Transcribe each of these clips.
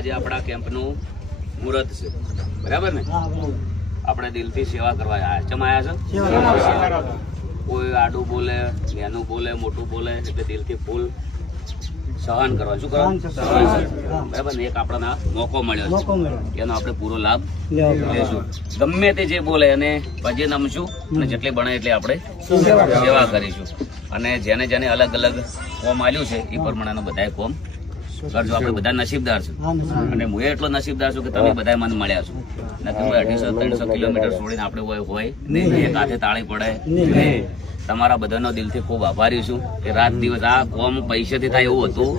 આજે આપણા કેમ્પનું મુહૂર્ત છે, બરાબર ને? આપણે દિલથી સેવા કરવા આવ્યા. ચમ આવ્યા છો? કોઈ આડું બોલે, નાનું બોલે, મોટું બોલે, એટલે દિલથી ફૂલ સહન કરવા. શું કરવાનું? સહન. બરાબર ને? એક આપણને મોકો મળ્યો છે, એનો આપણે પૂરો લાભ લેશું. ગમે તે જે બોલે અને પછી નમશું અને જેટલી બને એટલી આપણે સેવા કરીશું. અને જેને જેને અલગ અલગ કોમ આલ્યું છે એ પ્રમાણેનો બધાએ કોમ કરજો. આપણે બધા નસીબદાર છું અને હું એટલો નસીબદાર છું કે તમે બધા મને મળ્યા છો. નકર 250-300 કિલોમીટર છોડીને આપણે હોય નહીં, એક હાથે તાળી પડે નહીં. તમારા બધાનો દિલથી ખૂબ આભારી છું કે રાત દિવસ આ કોમ પૈસાથી થાય એવું હતું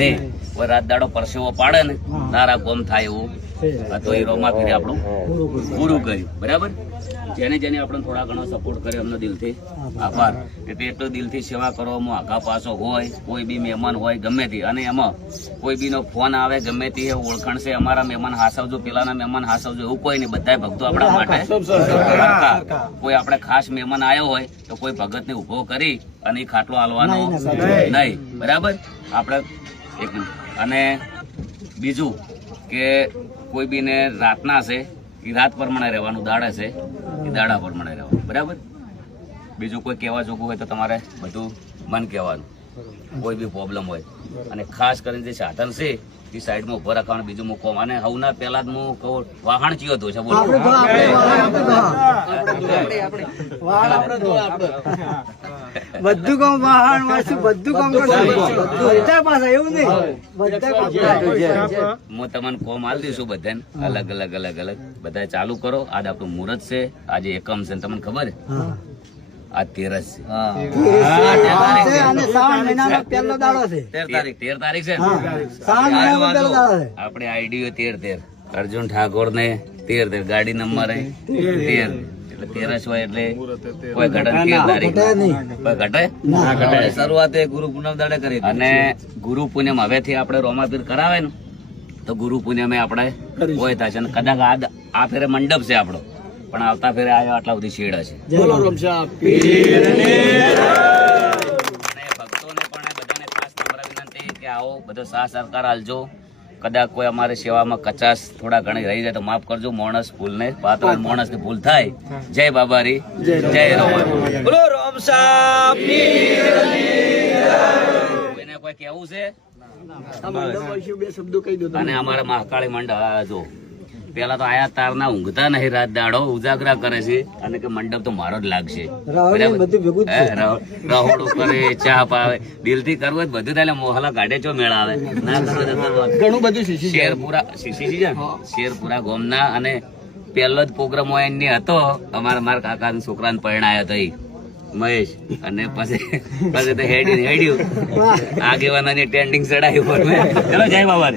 નહીં. કોઈ રાત દાડો પરસેવો પાડે ને તારા કોમ થાય એવું તો એ રોમા ફેરી આપણું પૂરું કર્યું. બરાબર? જેને જેને આપણે થોડા ઘણો સપોર્ટ કર્યો એમનો દિલથી આભાર. એટલે એટલો દિલથી સેવા કરવામાં આઘા પાછો હોય, કોઈ બી મહેમાન હોય ગમે તે, અને એમાં કોઈ બીનો ફોન આવે ગમે તે ઓળખાણ છે, અમારા મહેમાન હાસવજો, પેલાના મહેમાન હાસવજો, એવું કોઈ નહીં. બધા ભક્તો આપણા માટે. કોઈ આપણે ખાસ મહેમાન આવ્યો હોય તો કોઈ ભગતને ઉભો કરી અને એ ખાટલો હાલવાનો નહીં. બરાબર? આપણે એક મિનિટ. અને બીજું કે કોઈ બીને રાતના છે એ રાત પ્રમાણે રહેવાનું, દાડા છે એ દાડા પ્રમાણે રહેવાનું. બરાબર? બીજું કોઈ કહેવા જોગું હોય તો તમારે બધું મન કહેવાનું, કોઈ બી પ્રોબ્લેમ હોય. અને ખાસ કરીને જે સાધન છે એ સાઈડમાં ઉભો રાખવાનું. બીજું મૂકો. અને હવના પહેલા જ હું કહું, વાહણ ચિયો હતું છે? બોલો. બધું કામ વાહણ વાંચું, બધું કામ બધા પાછા એવું નહીં. હું તમને કોમ આલી દઈશું બધાને અલગ અલગ અલગ અલગ. બધા ચાલુ કરો. આજ આપણું મુહૂર્ત છે, આજે એકમ છે. તમને ખબર છે આ 13 છે. આપણે આઈડીઓ 13 અર્જુન ઠાકોર ને 13 ગાડી નંબર 13 13 હોય એટલે કોઈ ઘટે 13 તારીખ કોઈ ઘટે. શરૂઆત ગુરુ પૂનમ દાડે કરી. અને ગુરુ પૂનમ હવેથી આપણે રોમાપીર કરાવે ને તો ગુરુ પૂનમે આપણે કોઈ થશે. અને કદાચ આ ફેરે મંડપ છે આપણો, પણ આવતા ફેરે આવ્યો આટલા બધી શેડા છે. અને ભક્તોને પણ બધાને ખાસ નમ્ર વિનંતી કે આવો બધો સાથ સહકાર આલજો. કદાચ કોઈ અમારી સેવામાં કચાશ થોડા ઘણી રહી જાય તો માફ કરજો. માણસ ભૂલને પાત્ર માણસ ની ભૂલ થાય. જય બાબારી, જય રોમ. બોલો રોમ સાહેબ. કોઈને કોઈ કેવું છે? અને અમારા મહાકાળી મંડળ જો પેલા તો આયા તારના ઊંઘતા નહીં, રાત દાડો ઉજાગરા કરે છે. અને કે મંડપ તો મારો જ લાગશે. રહોડું કરે, ચા પાવે, દિલથી કરવું બધું થાય. મોહલા ગાડે ચો મેળા આવે ના ઘણું બધું. શેરપુરા શેરપુરા ગોમના. અને પેલો જ પ્રોગ્રામ હોય એની હતો અમારા મારા કાકા છોકરાને પરણાયો હતો મહેશ. અને પછી તો હેડ્યું આગેવાનાની ટેન્ડિંગ ચડાવી ઉપર. ચલો જય બાબા.